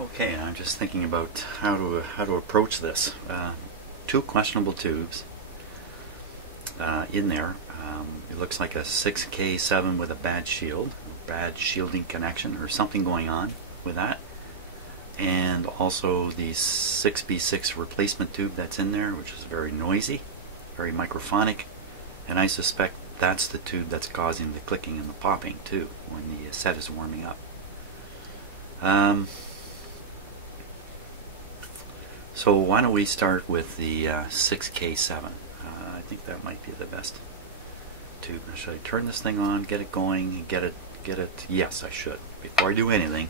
Okay, I'm just thinking about how to approach this. Two questionable tubes in there. It looks like a 6K7 with a bad shielding connection or something going on with that. And also the 6B6 replacement tube that's in there, which is very noisy, very microphonic, and I suspect that's the tube that's causing the clicking and the popping too when the set is warming up. So why don't we start with the 6K7? I think that might be the best tube. Should I turn this thing on, get it going, get it? Yes, I should. Before I do anything,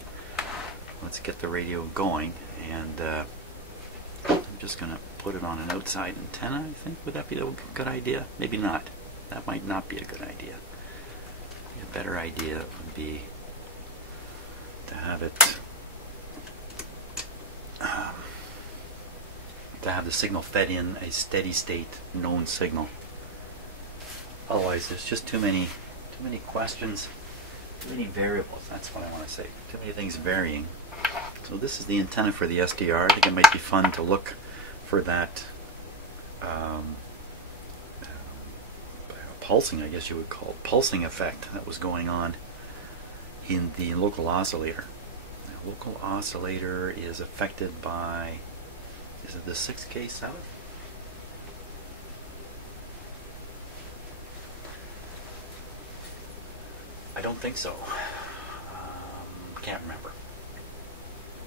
let's get the radio going, and I'm just going to put it on an outside antenna, I think. Would that be a good idea? Maybe not. That might not be a good idea. A better idea would be to have it to have the signal fed in a steady state known signal. Otherwise there's just too many questions, too many variables. That's what I want to say. Too many things varying. So this is the antenna for the SDR. I think it might be fun to look for that pulsing, I guess you would call it, pulsing effect that was going on in the local oscillator. The local oscillator is affected by, is it the 6K7? I don't think so. Can't remember.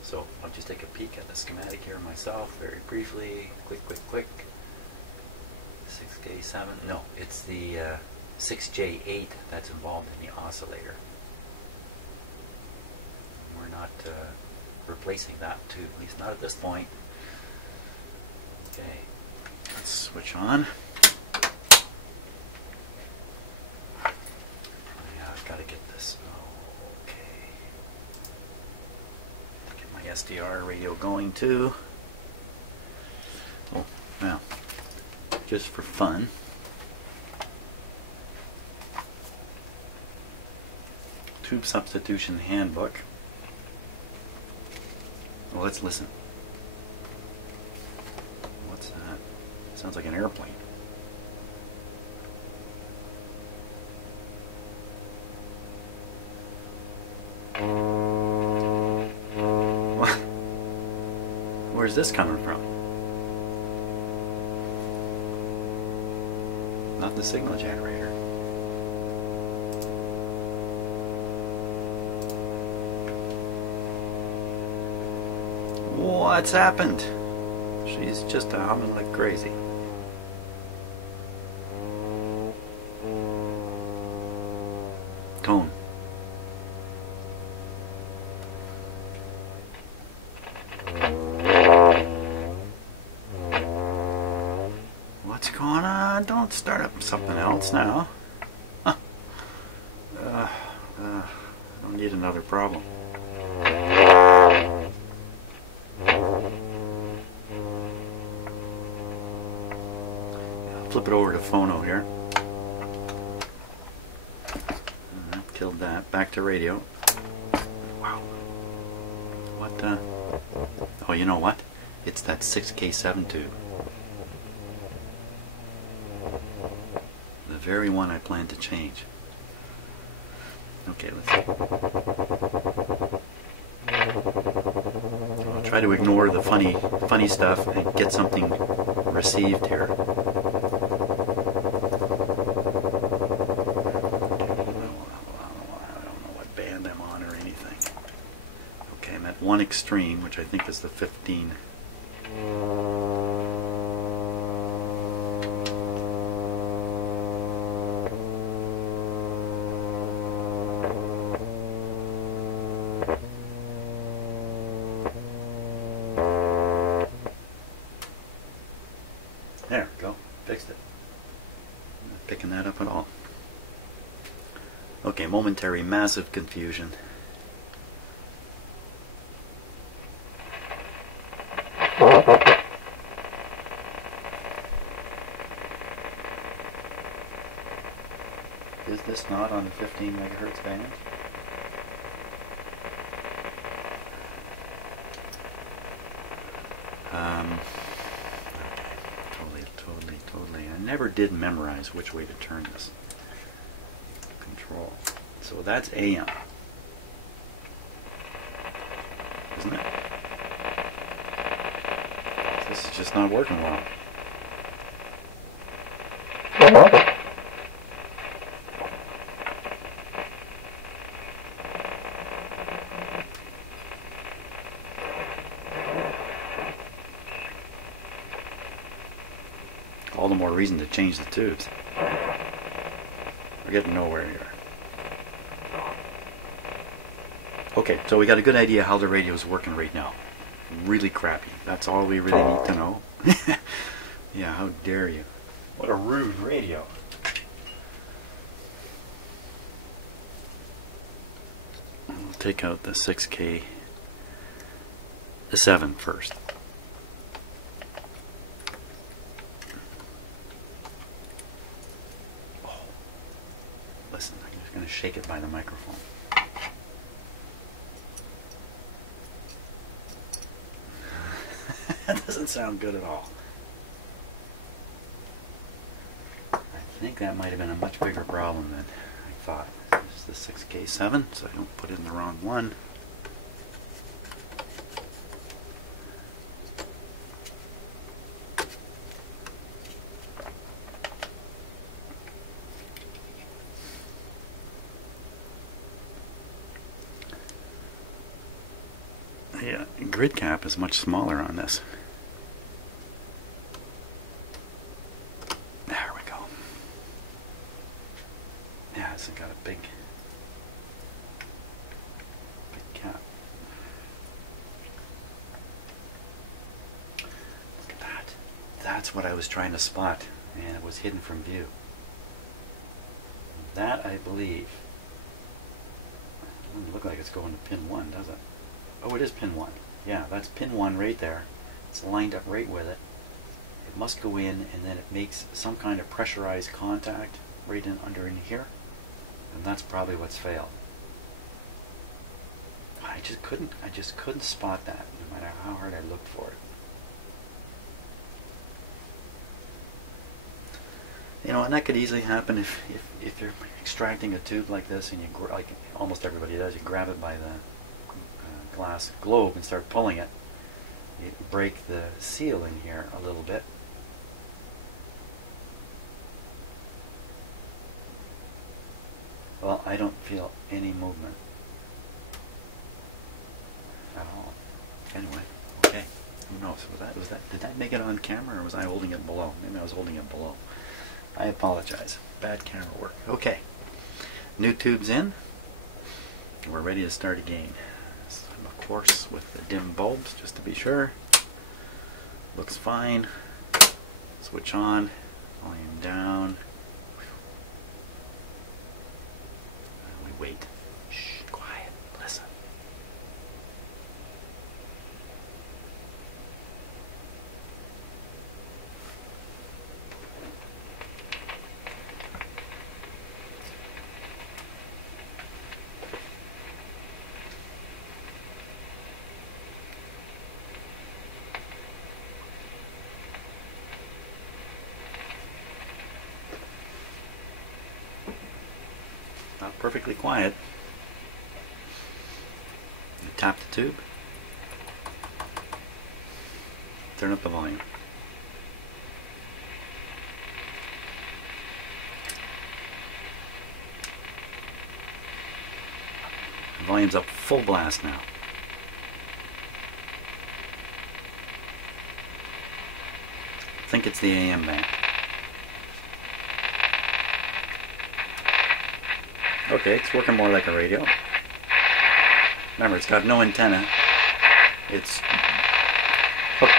So I'll just take a peek at the schematic here myself very briefly. Click. 6K7. No, it's the 6J8 that's involved in the oscillator. We're not replacing that tube, at least not at this point. Okay, let's switch on. Yeah, I've got to get this. Okay. Get my SDR radio going too. Oh, now, just for fun, tube substitution handbook. Well, let's listen. What's that? Sounds like an airplane. What? Where's this coming from? Not the signal generator. What's happened? She's just humming like crazy. Tone. What's going on? Don't start up something else now. Huh. I don't need another problem. Flip it over to phono here. Killed that. Back to radio. Wow. What the? Oh, you know what? It's that 6K7 tube. The very one I plan to change. Okay, let's see. I'll try to ignore the funny stuff and get something received here. I don't know what band I'm on or anything. Okay, I'm at one extreme, which I think is the 15. There we go, fixed it. Not picking that up at all. Okay, momentary massive confusion. Is this not on the 15 megahertz band? Totally. I never did memorize which way to turn this. Control. So that's AM. Isn't it? This is just not working well. All the more reason to change the tubes. We're getting nowhere here. Okay, so we got a good idea how the radio is working right now. Really crappy. That's all we really need to know. Yeah, how dare you. What a rude radio. We'll take out the 6K, the 7 first. Listen, I'm just going to shake it by the microphone. That doesn't sound good at all. I think that might have been a much bigger problem than I thought. This is the 6K7, so I don't put it in the wrong one. Yeah, grid cap is much smaller on this. There we go. Yeah, it's got a big cap. Look at that. That's what I was trying to spot, and it was hidden from view. That, I believe, doesn't look like it's going to pin 1, does it? Oh, it is pin 1. Yeah, that's pin 1 right there. It's lined up right with it. It must go in, and then it makes some kind of pressurized contact right in under in here, and that's probably what's failed. I just couldn't spot that, no matter how hard I looked for it. You know, and that could easily happen if you're extracting a tube like this, and you like almost everybody does, you grab it by the glass globe and start pulling it. You break the seal in here a little bit. Well, I don't feel any movement at all. Anyway, okay. Who knows? Did that make it on camera, or was I holding it below? Maybe I was holding it below. I apologize. Bad camera work. Okay. New tubes in. We're ready to start again. Of course, with the dim bulbs, just to be sure. Looks fine. Switch on. Volume down. And we wait. Shh, quiet. Listen. Not perfectly quiet. You tap the tube. Turn up the volume. The volume's up full blast now. I think it's the AM band. Okay, it's working more like a radio. Remember, it's got no antenna. It's hook,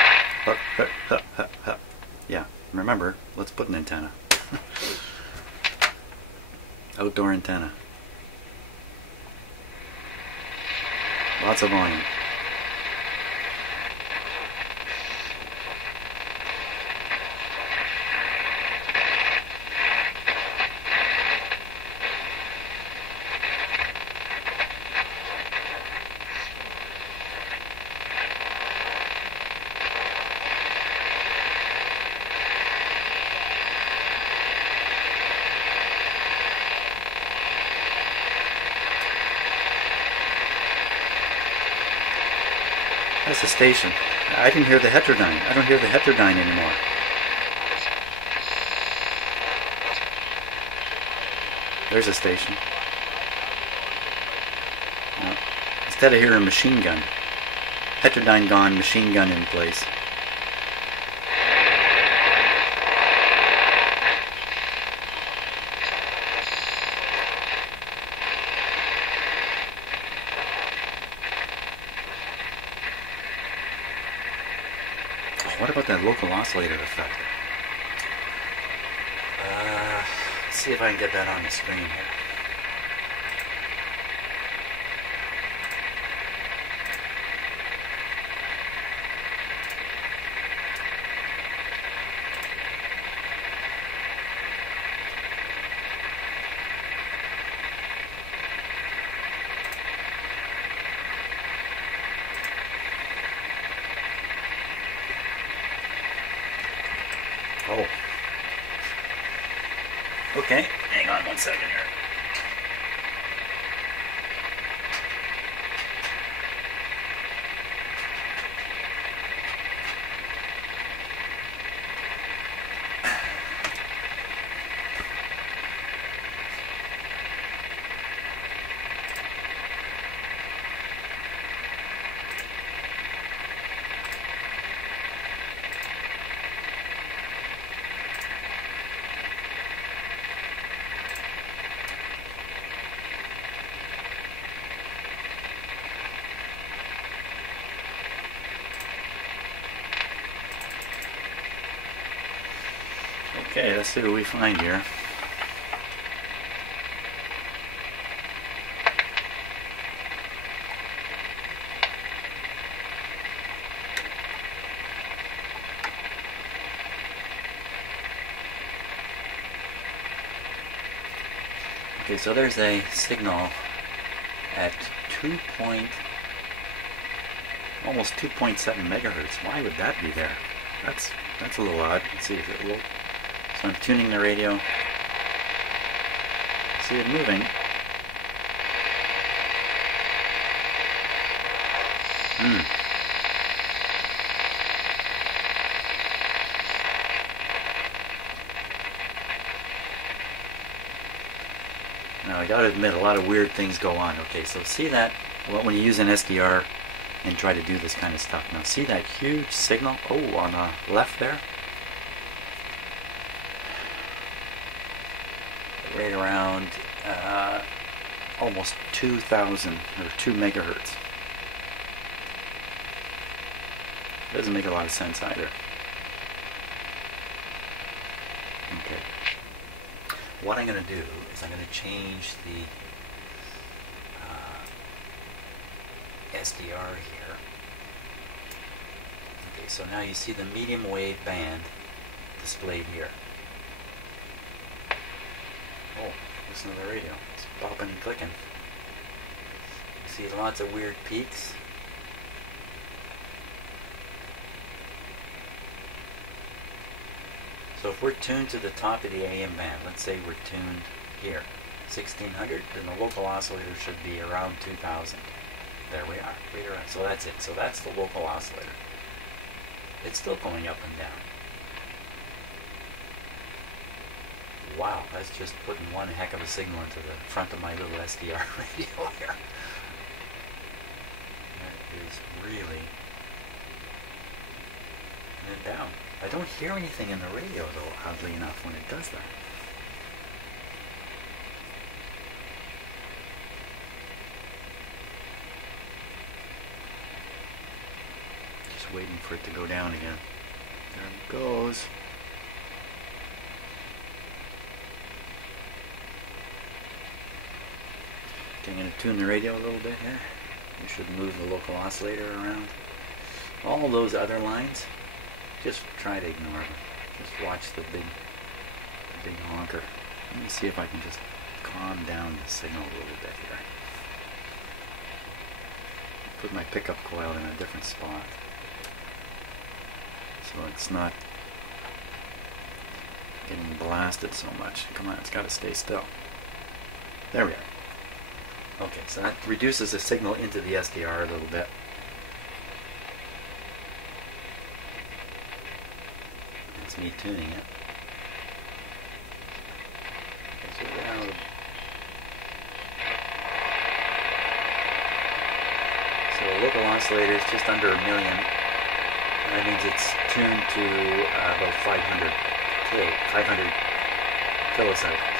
hook, hook, hook, hook, hook. Yeah, remember, let's put an antenna. Outdoor antenna. Lots of volume. That's the station. I didn't hear the heterodyne. I don't hear the heterodyne anymore. There's a station. No. Instead of hearing a machine gun. Heterodyne gone, machine gun in place. What about that local oscillator effect? Let's see if I can get that on the screen here. Oh. Okay, hang on 1 second here. Okay, let's see what we find here. Okay, so there's a signal at almost 2.7 megahertz. Why would that be there? That's a little odd. Let's see if it will. So I'm tuning the radio. See it moving. Now I gotta admit, a lot of weird things go on. Okay, so see that? Well, when you use an SDR and try to do this kind of stuff. Now see that huge signal? Oh, on the left there? Right around almost 2,000 or 2 megahertz. Doesn't make a lot of sense either. Okay. What I'm going to do is I'm going to change the SDR here. Okay, so now you see the medium wave band displayed here. Oh, listen to the radio. It's popping and clicking. You see lots of weird peaks. So if we're tuned to the top of the AM band, let's say we're tuned here, 1600, then the local oscillator should be around 2000. There we are, right around. So that's it. So that's the local oscillator. It's still going up and down. Wow, that's just putting one heck of a signal into the front of my little SDR radio here. That is really... and then down. I don't hear anything in the radio though, oddly enough, when it does that. Just waiting for it to go down again. There it goes. Okay, I'm going to tune the radio a little bit here. You should move the local oscillator around. All those other lines, just try to ignore them. Just watch the big honker. Let me see if I can just calm down the signal a little bit here. Put my pickup coil in a different spot so it's not getting blasted so much. Come on, it's got to stay still. There we are. Okay, so that reduces the signal into the SDR a little bit. That's me tuning it. So now, the local oscillator is just under 1 million. That means it's tuned to about 500 kilocycles.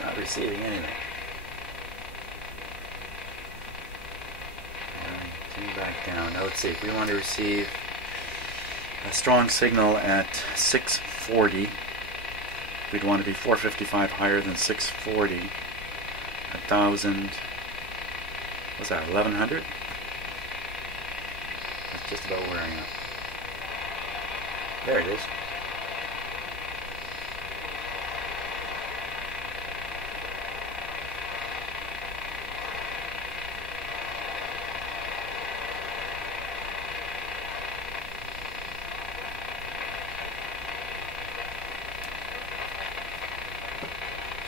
Not receiving anything. Tune back down. Now let's see, if we want to receive a strong signal at 640, we'd want to be 455 higher than 640. 1,000, what's that, 1100? That's just about where I am. There it is.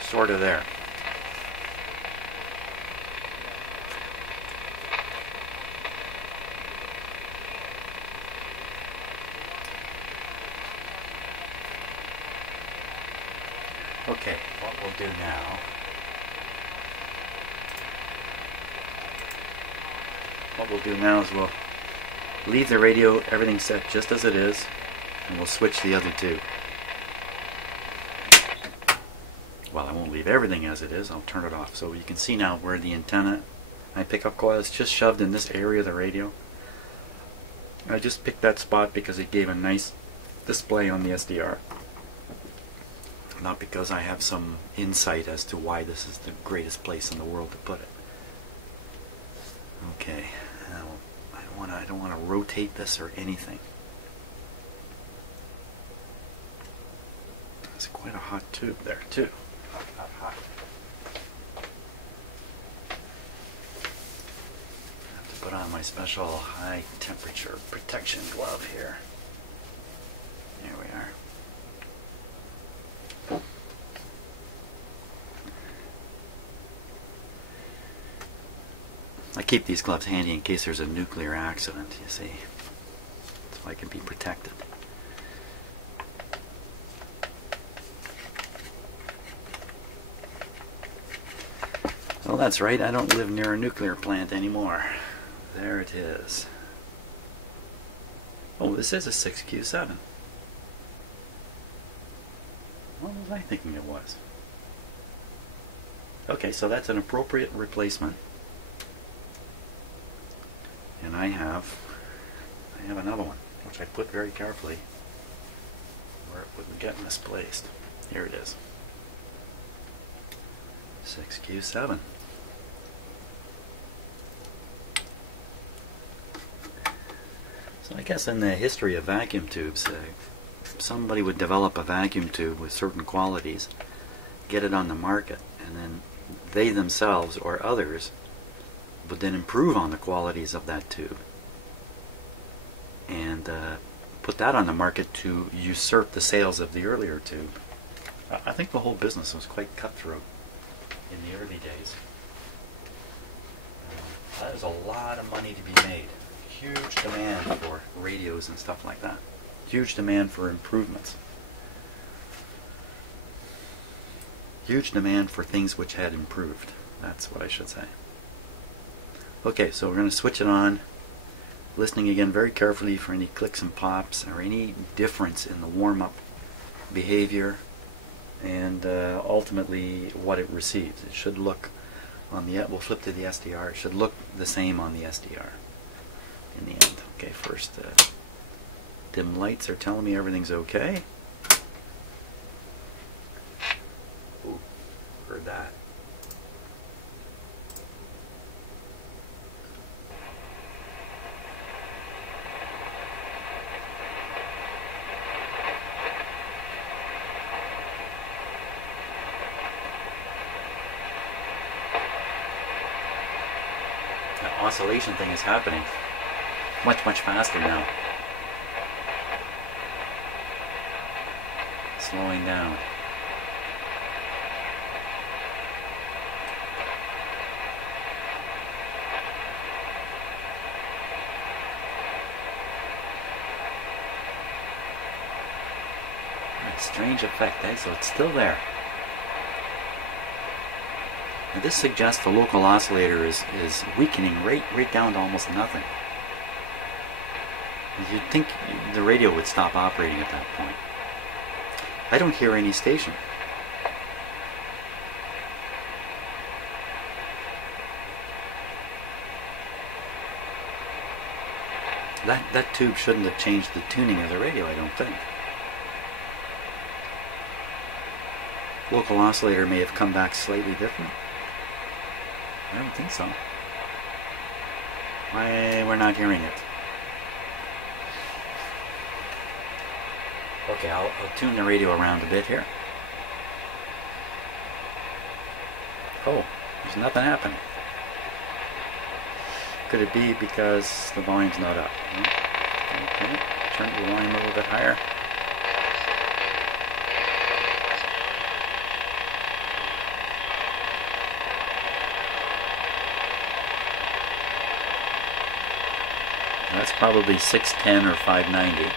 Sort of there. Okay, what we'll do now, is we'll leave the radio, everything set just as it is, and we'll switch the other two. Well, I won't leave everything as it is, I'll turn it off. So you can see now where the antenna, my pickup coil is just shoved in this area of the radio. I just picked that spot because it gave a nice display on the SDR. Not because I have some insight as to why this is the greatest place in the world to put it. Okay, now I don't want to rotate this or anything. It's quite a hot tube there too. Hot. I have to put on my special high temperature protection glove here. There we are. I keep these gloves handy in case there's a nuclear accident, you see, so I can be protected. Well, that's right, I don't live near a nuclear plant anymore. There it is. Oh, this is a 6Q7. What was I thinking it was? Okay, so that's an appropriate replacement. And I have another one, which I put very carefully where it wouldn't get misplaced. Here it is. 6Q7. So I guess in the history of vacuum tubes, somebody would develop a vacuum tube with certain qualities, get it on the market, and then they themselves or others would then improve on the qualities of that tube and put that on the market to usurp the sales of the earlier tube. I think the whole business was quite cutthroat in the early days. That is a lot of money to be made. Huge demand for radios and stuff like that. Huge demand for improvements. Huge demand for things which had improved. That's what I should say. Okay, so we're going to switch it on, listening again very carefully for any clicks and pops or any difference in the warm-up behavior and ultimately what it receives. It should look on the, we'll flip to the SDR, it should look the same on the SDR in the end. Okay, first dim lights are telling me everything's okay. Ooh, heard that. Oscillation thing is happening. much faster now. Slowing down. Strange effect, eh? So it's still there. Now this suggests the local oscillator is weakening right down to almost nothing. You'd think the radio would stop operating at that point. I don't hear any station. That tube shouldn't have changed the tuning of the radio, I don't think. Local oscillator may have come back slightly different. I don't think so. Why we're not hearing it? Okay, I'll tune the radio around a bit here. Oh, there's nothing happening. Could it be because the volume's not up? Okay, turn the volume a little bit higher. That's probably 610 or 590.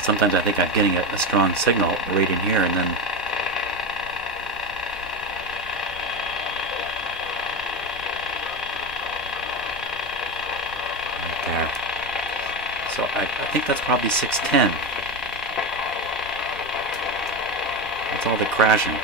Sometimes I think I'm getting a strong signal right in here, and then right there. So I think that's probably 610. That's all the crashing.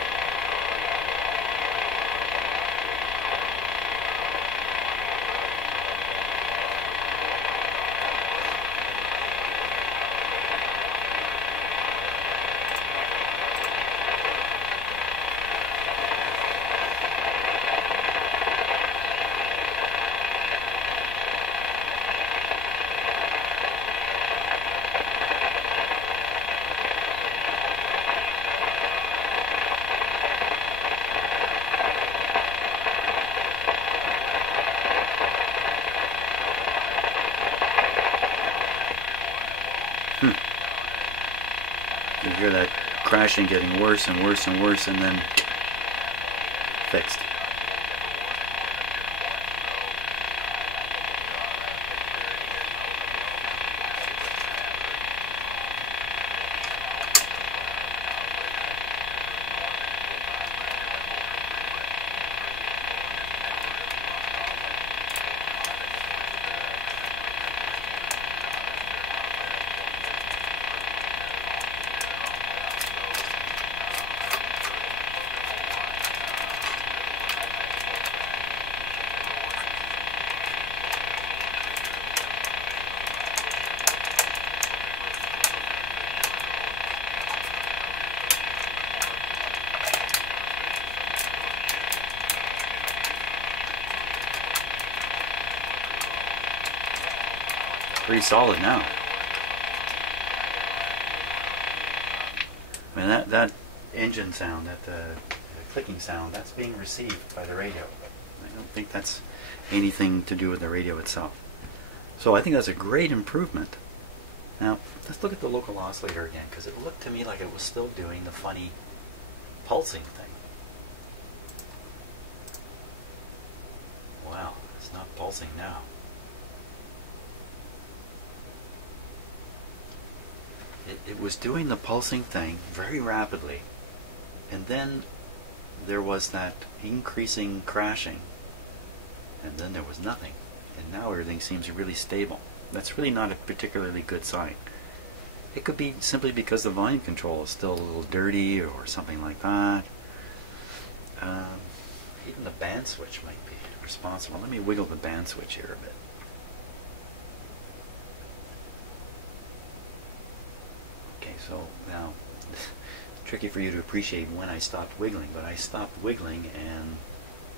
You hear that crashing getting worse and worse and worse, and then fixed. Pretty solid now. I mean, that engine sound, that clicking sound, that's being received by the radio. I don't think that's anything to do with the radio itself. So I think that's a great improvement. Now, let's look at the local oscillator again, because it looked to me like it was still doing the funny pulsing thing. Wow, it's not pulsing now. It was doing the pulsing thing very rapidly, and then there was that increasing crashing, and then there was nothing. And now everything seems really stable. That's really not a particularly good sign. It could be simply because the volume control is still a little dirty or something like that. Even the band switch might be responsible. Let me wiggle the band switch here a bit. Okay, so now it's tricky for you to appreciate when I stopped wiggling, but I stopped wiggling and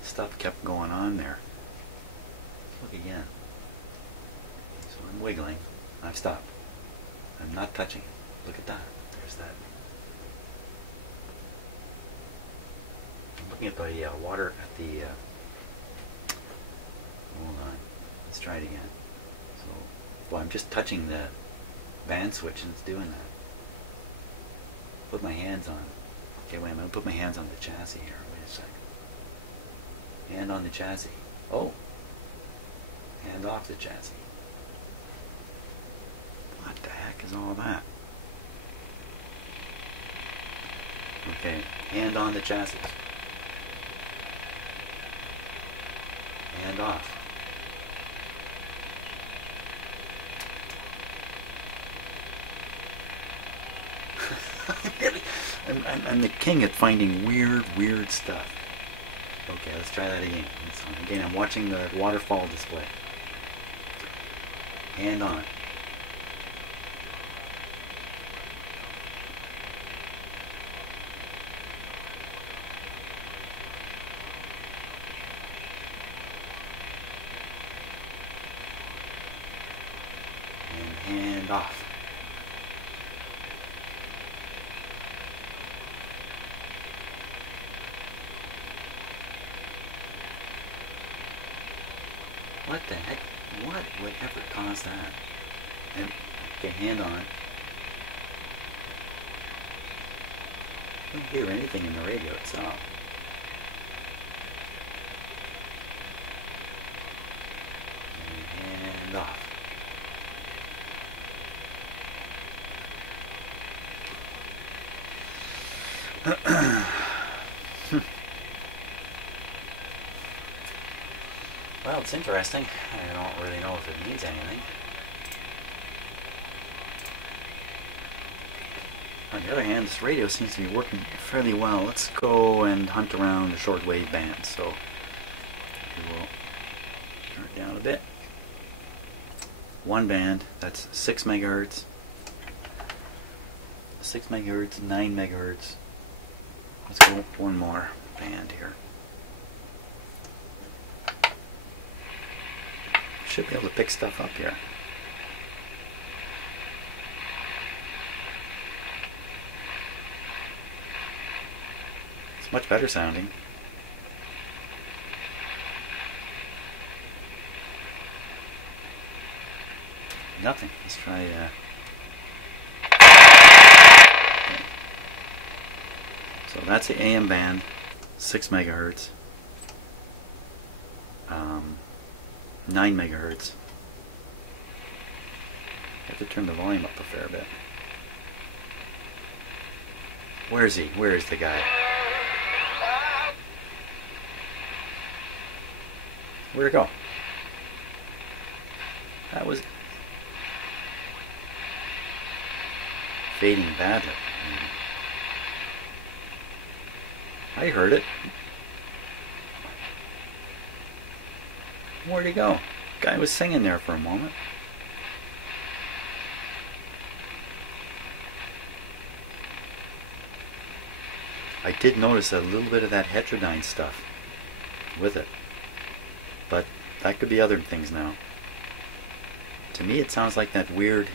stuff kept going on there. Look again. So I'm wiggling. I've stopped. I'm not touching it. Look at that. There's that. I'm looking at the water at the... hold on. Let's try it again. So, well, I'm just touching the band switch and it's doing that. Put my hands on. Okay, wait, I'm going to put my hands on the chassis here. Wait a second. Hand on the chassis. Oh! Hand off the chassis. What the heck is all that? Okay, hand on the chassis. Hand off. I'm the king at finding weird stuff. Okay, let's try that again. Again, I'm watching the waterfall display. Hand on. And hand off. What the heck? What would ever cause that? And, okay, hand on. I don't hear anything in the radio itself. And hand off. Well, it's interesting. I don't really know if it means anything. On the other hand, this radio seems to be working fairly well. Let's go and hunt around the shortwave band. So we will turn it down a bit. One band, that's 6 megahertz. 6 megahertz, 9 megahertz. Let's go one more band here. Should be able to pick stuff up here. It's much better sounding. Nothing. Let's try okay. So that's the AM band, 6 megahertz. 9 megahertz. I have to turn the volume up a fair bit. Where is he? Where is the guy? Where'd it go? That was fading badly. I heard it. Where'd he go? Guy was singing there for a moment. I did notice a little bit of that heterodyne stuff with it, but that could be other things now. To me it sounds like that weird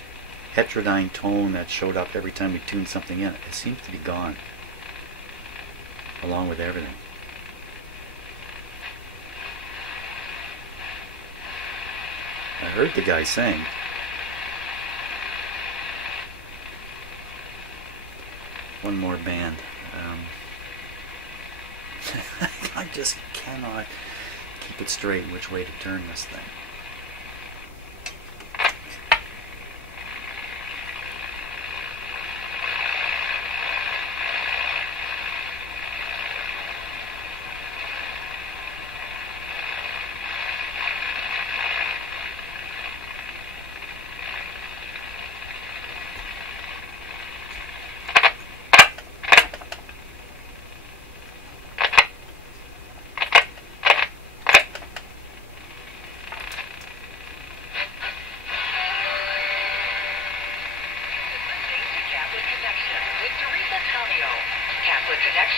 heterodyne tone that showed up every time we tuned something in. It seems to be gone, along with everything. I heard the guy sing. One more band. I just cannot keep it straight which way to turn this thing.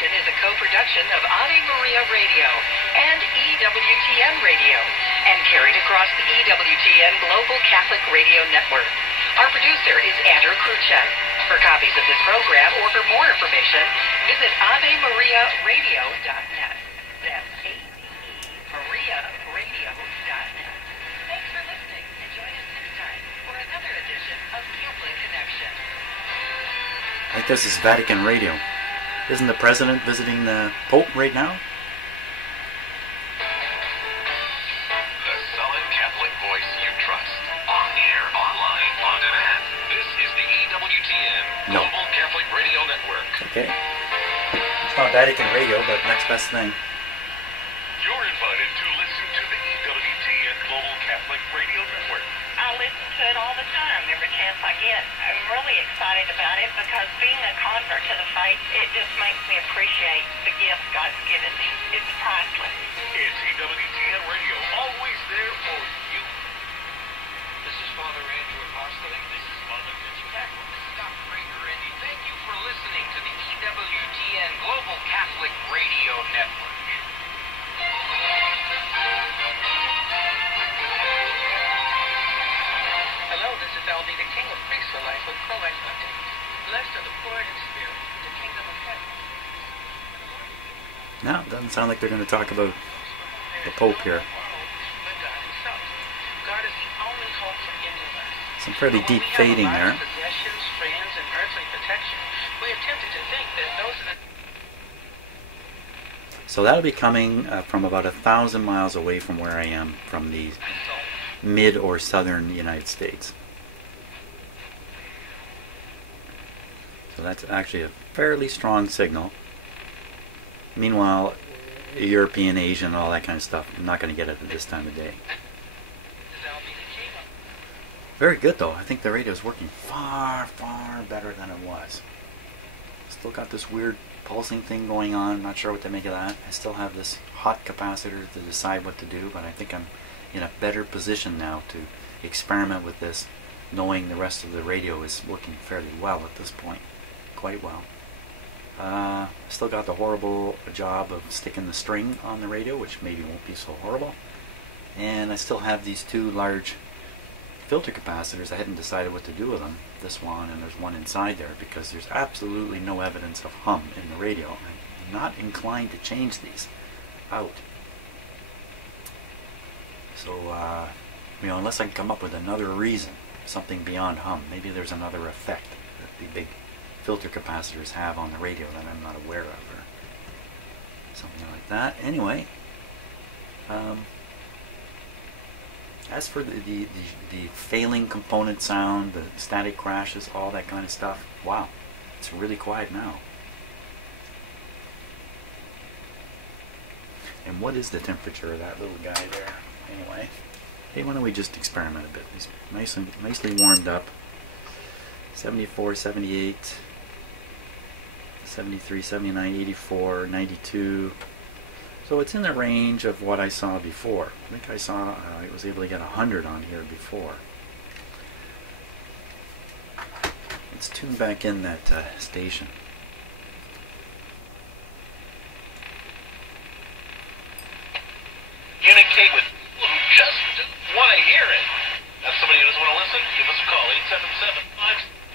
station is a co-production of Ave Maria Radio and EWTN Radio and carried across the EWTN Global Catholic Radio Network. Our producer is Andrew Kruchek. For copies of this program or for more information, visit AveMariaRadio.net. That's AveMariaRadio.net. Thanks for listening and join us next time for another edition of Catholic Connection. I think this is Vatican Radio. Isn't the president visiting the Pope right now? The solid Catholic voice you trust. On air, online, on demand. This is the EWTN Global Catholic Radio Network. Okay. It's not Vatican Radio, but next best thing. You're invited to listen to the EWTN Global Catholic Radio Network. I listen to it all the time, every chance I get. I'm really excited about it because being a convert to the faith, it just makes me appreciate the gift God's given me. It's priceless. It's EWTN Radio, always there for you. This is Father Andrew Apostolic. This is Father Mitch Catholic. This is Dr. Ray Randy. Thank you for listening to the EWTN Global Catholic Radio Network. Hello, this is Aldi, the King of Priests for Life with pro-life updates. Blessed are the poor in spirit, the kingdom of heaven. No, it doesn't sound like they're going to talk about the Pope here. But God himself. God is the only hope for any of us. Some fairly deep fading there. Possessions, friends, and earthly protection. We are tempted to think that those are So that'll be coming from about 1,000 miles away from where I am, from the mid or southern United States. So that's actually a fairly strong signal. Meanwhile, European, Asian, and all that kind of stuff, I'm not going to get it at this time of day. Very good though. I think the radio is working far, far better than it was. Still got this weird pulsing thing going on. I'm not sure what to make of that. I still have this hot capacitor to decide what to do, but I think I'm in a better position now to experiment with this, knowing the rest of the radio is working fairly well at this point. Quite well. Still got the horrible job of sticking the string on the radio, which maybe won't be so horrible. And I still have these two large filter capacitors. I hadn't decided what to do with them. This one, and there's one inside there, because there's absolutely no evidence of hum in the radio. I'm not inclined to change these out. So, unless I can come up with another reason, something beyond hum, maybe there's another effect that the big filter capacitors have on the radio that I'm not aware of, or something like that. Anyway, as for the failing component sound, the static crashes, all that kind of stuff, wow, it's really quiet now. And what is the temperature of that little guy there? Anyway, hey, why don't we just experiment a bit? He's nicely warmed up. 74, 78, 73, 79, 84, 92. So it's in the range of what I saw before. I think I saw, I was able to get 100 on here before. Let's tune back in that station. Communicate with people who just want to hear it. If somebody who doesn't want to listen, give us a call,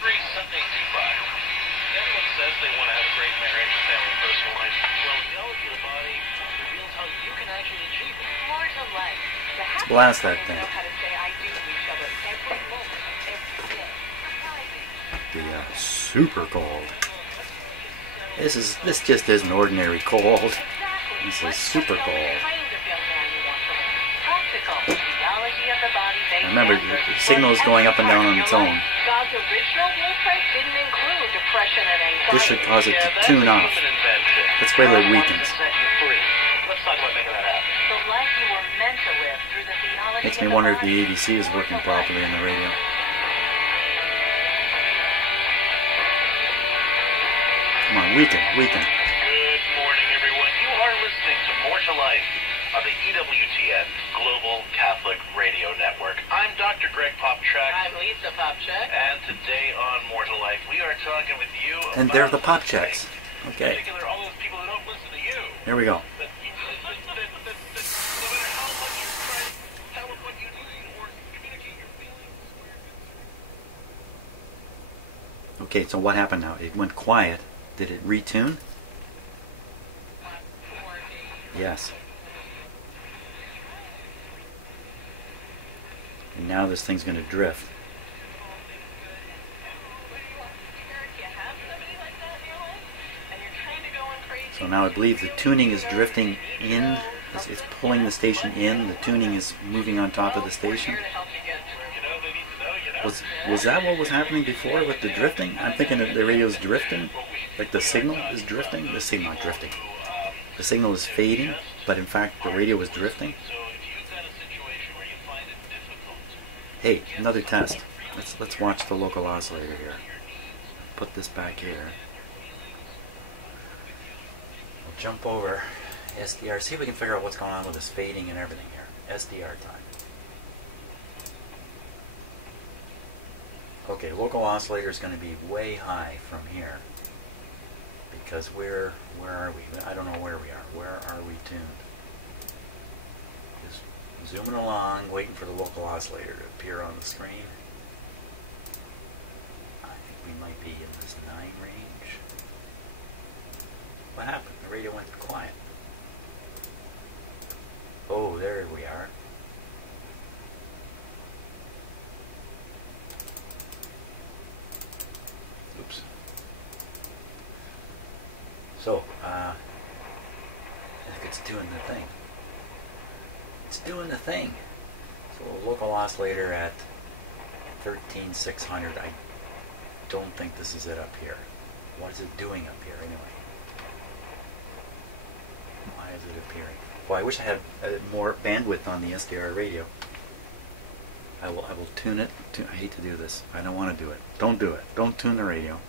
877-533-7825. Everyone says they want to have a great marriage, family, and personal life. Well, theology of the body reveals how you can actually achieve it. More to life. The happy Blast that people thing. know how to say I do to each other every moment, every day. Surprising. The super cold. This just isn't ordinary cold. This is super cold. Remember, the signal is going up and down on its own. God's original blueprint didn't include depression and anxiety. This should cause it to tune off. Let's wait till it weakens. Let's talk about making that happen. The life you were meant to live through the theology Makes of me the wonder if body. the ABC is working properly in the radio. Come on, weaken. Good morning, everyone. You are listening to More to Life on the EWTN Global Catholic Radio Network. I'm Dr. Greg Popchak. I'm Lisa Popchak. And today on More to Life, we are talking with you And about they're the pop checks. In Okay. particular, all those people who Here we go. But no matter how much you try to tell them what you need or communicate your feelings or your concerns. Okay, so what happened now? It went quiet. Did it retune? Yes. And now this thing's going to drift. So now I believe the tuning is drifting in. It's pulling the station in. The tuning is moving on top of the station. Was that what was happening before with the drifting? I'm thinking that the radio's drifting, like the signal is drifting. The signal not drifting. The signal is fading, but in fact the radio was drifting. Hey, another test. Let's watch the local oscillator here. Put this back here. We'll jump over SDR. See if we can figure out what's going on with this fading and everything here. SDR time. Okay, local oscillator is going to be way high from here because where are we? I don't know where we are. Where are we tuned? Just zooming along, waiting for the local oscillator to appear on the screen. I think we might be in this 9 range. What happened? The radio went quiet. Oh, there we are. Oops. So, I think it's doing the thing. It's doing the thing. So a local oscillator at 13,600. I don't think this is it up here. What is it doing up here anyway? Why is it appearing? Well, I wish I had more bandwidth on the SDR radio. I will tune it. I hate to do this. I don't want to do it. Don't do it. Don't tune the radio.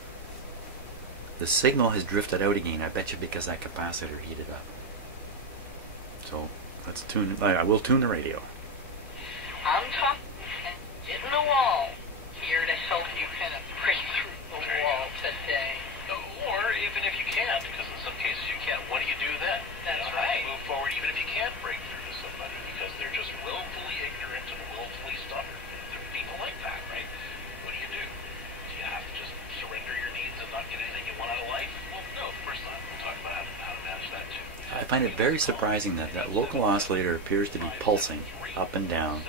The signal has drifted out again. I bet you because that capacitor heated up. So let's tune it. I will tune the radio. I'm talking hitting the wall here to help you kind of break through the wall today. Or even if you can't, because in some cases you can't, what do you do then? That's How do right. you move forward even if you can't break through to somebody because they're just willfully ignorant and willfully stubborn. There are people like that, right? What do you do? Do you have to just surrender your needs and not get anything you want out of life? Well, no, of course not. We'll talk about how to manage that too. I find it very surprising that that local oscillator appears to be pulsing up and down,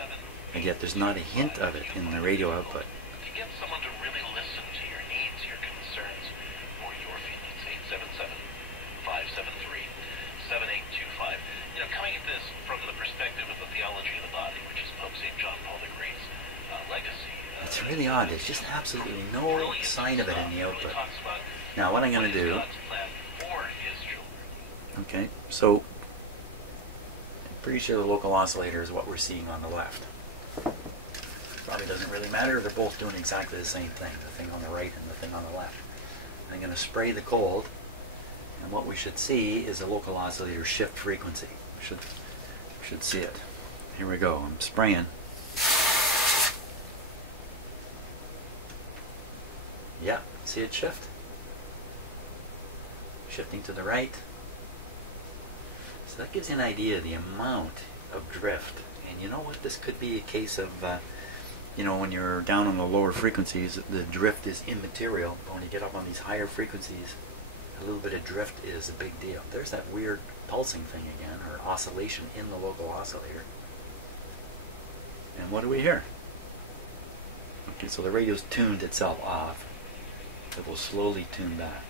and yet there's not a hint of it in the radio output. To get someone to really listen to your needs, your concerns, or your feelings, 877-573-7825. You know, coming at this from the perspective of the theology of the body, which is Pope St. John Paul the Great's legacy. It's really odd. There's just absolutely no sign of it in the output. Now, what I'm going to do... Okay, so I'm pretty sure the local oscillator is what we're seeing on the left. Probably doesn't really matter. They're both doing exactly the same thing. The thing on the right and the thing on the left. I'm going to spray the cold, and what we should see is the local oscillator shift frequency. We should see it. Here we go. I'm spraying. Yeah, see it shift? Shifting to the right. So that gives you an idea of the amount of drift. And you know what? This could be a case of, you know, when you're down on the lower frequencies, the drift is immaterial. But when you get up on these higher frequencies, a little bit of drift is a big deal. There's that weird pulsing thing again, or oscillation in the local oscillator. And what do we hear? Okay, so the radio's tuned itself off. It will slowly tune back.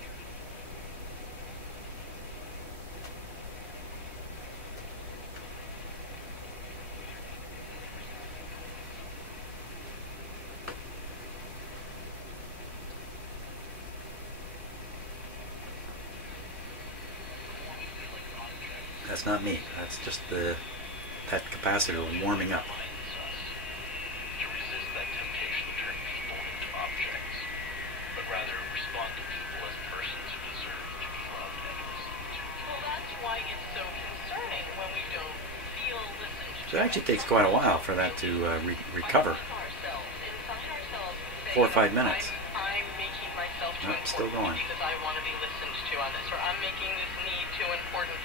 That's not me. That's just that capacitor warming up. To resist that temptation to turn people into objects, but rather respond to people as persons who deserve to be loved and listened to. Well, that's why it's so concerning when we don't feel listened to. So it actually takes quite a while for that to recover. 4 or 5 minutes. I'm making myself too Nope, still important going. because I want to be listened to on this, or I'm making this need too important.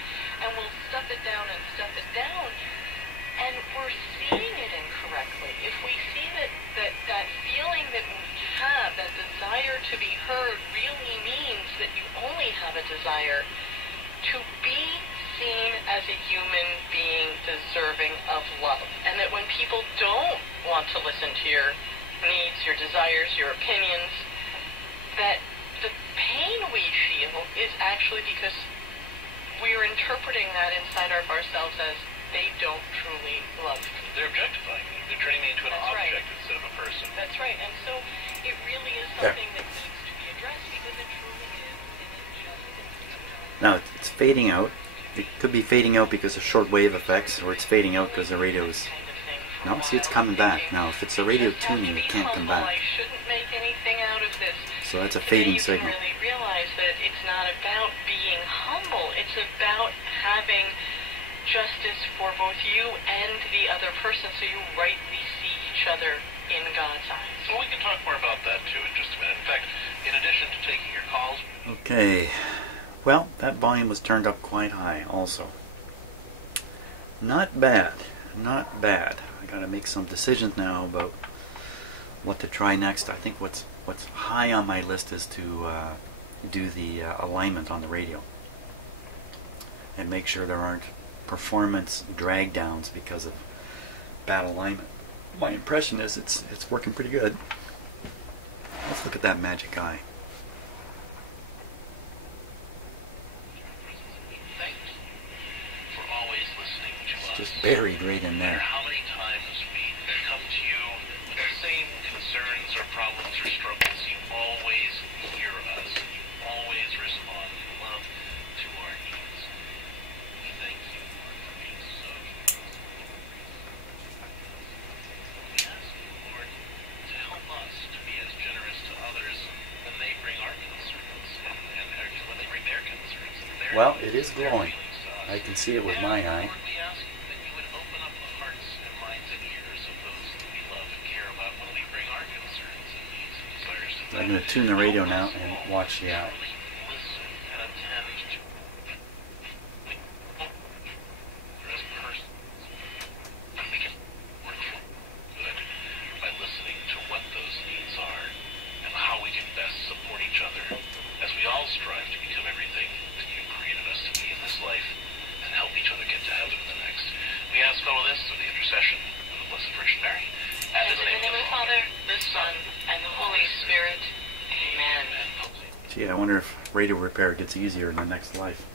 as a human being deserving of love. And that when people don't want to listen to your needs, your desires, your opinions, that the pain we feel is actually because we're interpreting that inside of ourselves as they don't truly love me. They're objectifying me. They're turning me into an That's right. object instead of a person. That's right. And so it really is something that needs to be addressed because it truly is an injustice. Now it's fading out. It could be fading out because of shortwave effects, or it's fading out because the radio is... No, see, it's coming back. Now, if it's the radio tuning, it can't come back. I shouldn't make anything out of this. So that's a fading signal. You can really realize that it's not about being humble. It's about having justice for both you and the other person, so you rightly see each other in God's eyes. Well, we can talk more about that too in just a minute. In fact, in addition to taking your calls... Okay. Well, that volume was turned up quite high also. Not bad. Not bad. I gotta make some decisions now about what to try next. I think what's high on my list is to do the alignment on the radio and make sure there aren't performance drag downs because of bad alignment. My impression is it's working pretty good. Let's look at that magic eye. Thanks for always listening to us. Just buried right in there. How many times we come to you with the same concerns or problems or struggles, you always hear us. You always respond in love to our needs. We thank you, Lord, for being so generous. We ask you, Lord, to help us to be as generous to others when they bring our concerns and when they bring their concerns. And their Well, it is glowing. feelings to us. I can see it with my eye. Lord, we ask that you would open up the hearts and minds and ears of those that we love and care about when we bring our concerns and needs and desires to them. I'm going to tune the radio now and watch the eye. Truly listen and attend to as persons. And we can work for good by listening to what those needs are and how we can best support each other as we all strive to become everything that you created us to be in this life and help each other get to heaven in the next. We ask all of this through the intercession of the Blessed Virgin Mary. And in the name of the Father, the Son, and the Holy Spirit. Amen. Gee, I wonder if radio repair gets easier in the next life.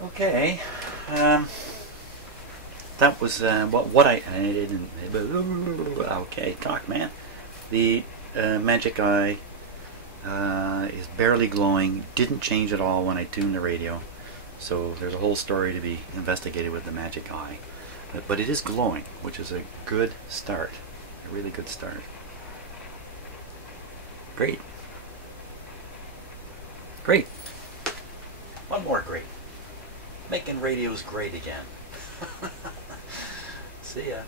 Okay. That was what I didn't... Okay, talk, man. The magic eye is barely glowing. Didn't change at all when I tuned the radio. So there's a whole story to be investigated with the magic eye. But it is glowing, which is a good start. A really good start. Great. Great. One more great. Making radios great again. See ya.